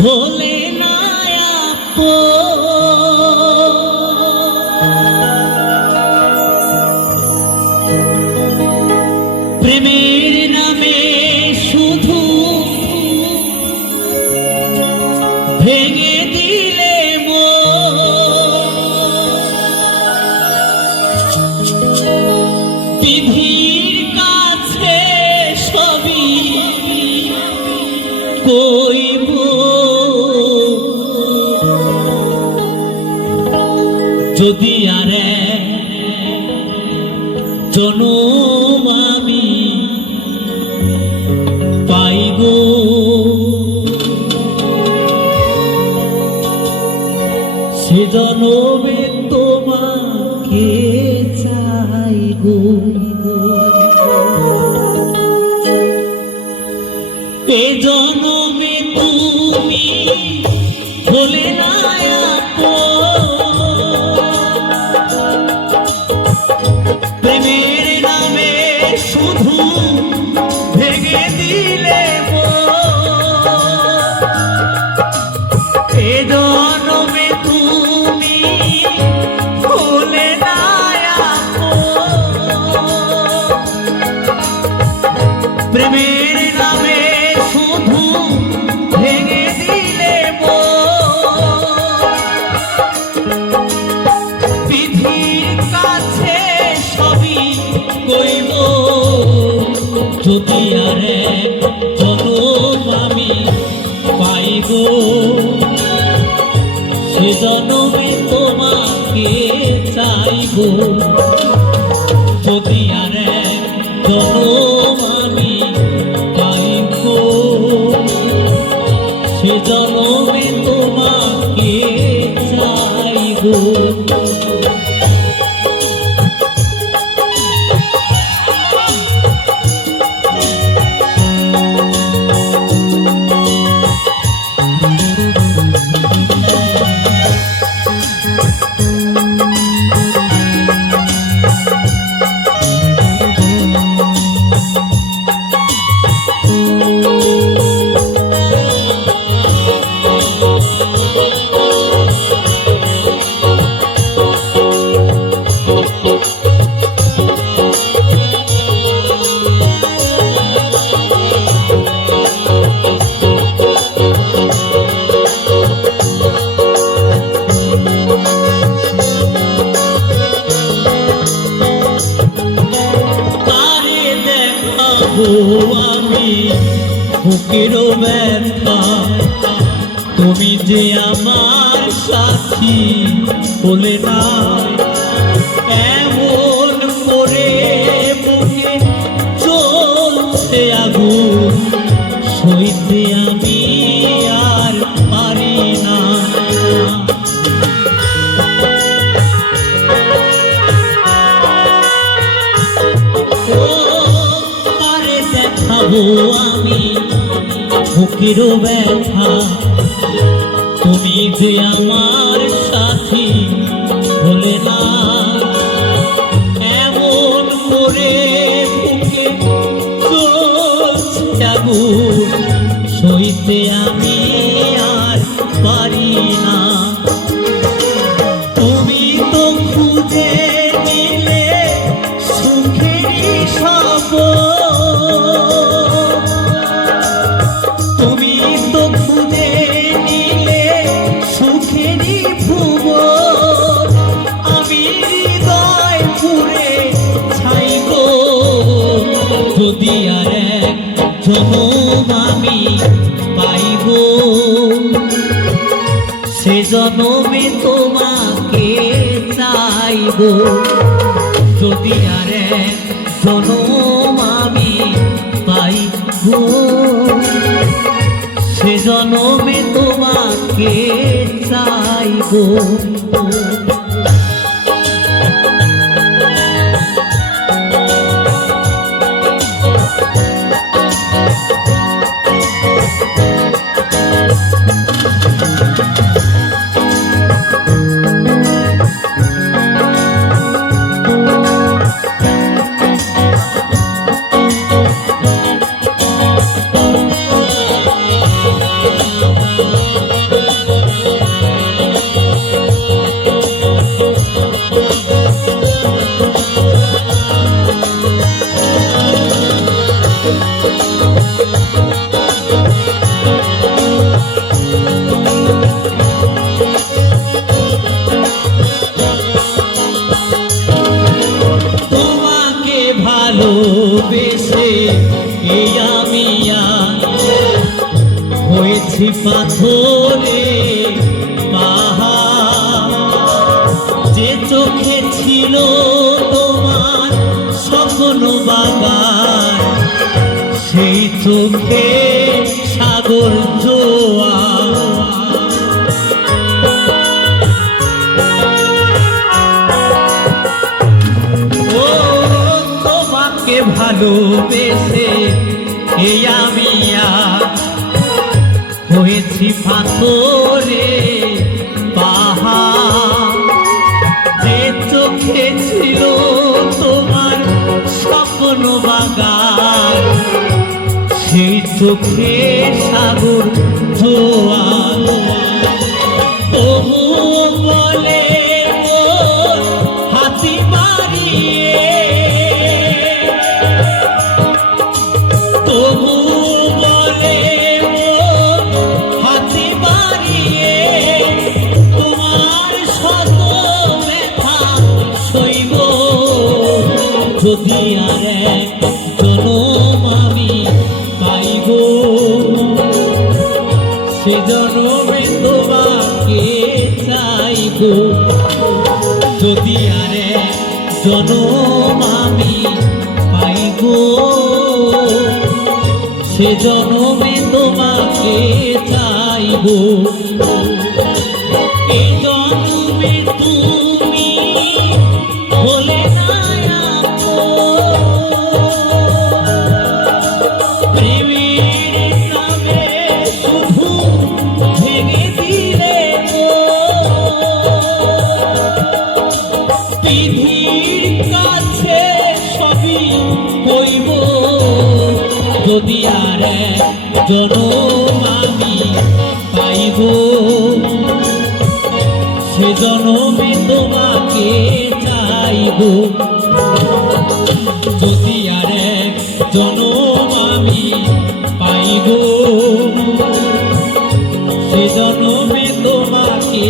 হলে না প্রেমের নামে শুধু ভেঙে দিলে বিধির কাছে সবই কইব যদি আর জনম আমি পাইব সে জনমে তোমাকে চাইব এ জনমে তুমি হলে না প্রেমের নামে শুধু ভেঙে দিলে এ জনমে তুমি হলে না প্রেমের নামে শুধু ভেঙে দিলে বিধির কাছে সবই কইব যদি আর জনম আমি পাইব সে জনমে তোমাকে চাইব যদি আর জনম আমি পাইব সে জনমে তোমাকে চাইব আমি বুকের ব্যথা তুমি যে আমার সাথী বলে না এমন করে বুকে চলছে আগুন সইতে আমি আর পারি না আমি বুকের ব্যথা তুমি যে আমার সাথী বলে না এমন করে বুকে চলছে আগুন সইতে আমি আর পারি না তুমি তো খুঁজে নিলে সুখেরই সব তুমি তো খুঁজে নিলে সুখেরই ভুবন আমি হৃদয় পুরে ছাইব যদি আর জনম আমি পাইব সে জনমে তোমাকে চাইব যদি আর জনম আমি পাইব সে জনমে তোমাকে চাইব তোমাকে ভালোবেসে এই আমি হয়েছি পাথরে পাহাড়, যে চোখে ছিল তোমার স্বপ্ন বাগান, সেই চোখে সাগর জোয়ার। ও তোমাকে ভালোবেসে এই আমি হয়েছি পাথরে পাহাড়, যে চোখে ছিল তোমার স্বপ্ন বাগান, সেই চোখে সাগর জোয়ার। তবু বলে হাতি মারিয়ে, তবু বলে হাতি মারিয়ে তোমার শত ব্যথা সইব, যদি আর এক জনম আমি পাইব, সে জনমে তোমাকে চাইব। যদি আর এক জনম আমি পাইব, সে জনমে তোমাকে চাইব। এ জনমে তুমি হলে না প্রেমের নামে শুধু ভেঙে দিলে পৃথিবীর কাছে সবই কইব, যদি আর এক জনম আমি পাইব, সে জনমে তোমাকে চাইব। যদি আর এক জনম আমি পাইব, সে জনমে তোমাকে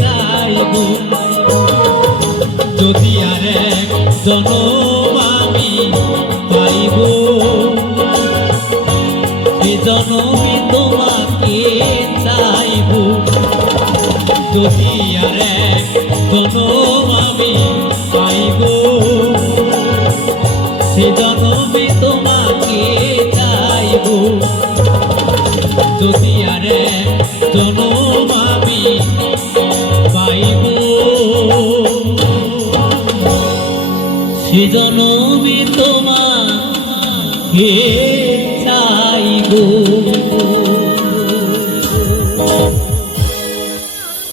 চাইব। যদি আর এক জনম আমি পাইব, সে জনমে তোমাকে চাইব। যদি আর এক জনম আমি পাইব, সে জনমে তোমাকে চাইব। যদি আর এক জনম আমি পাইব, সে জনমে তোমাকে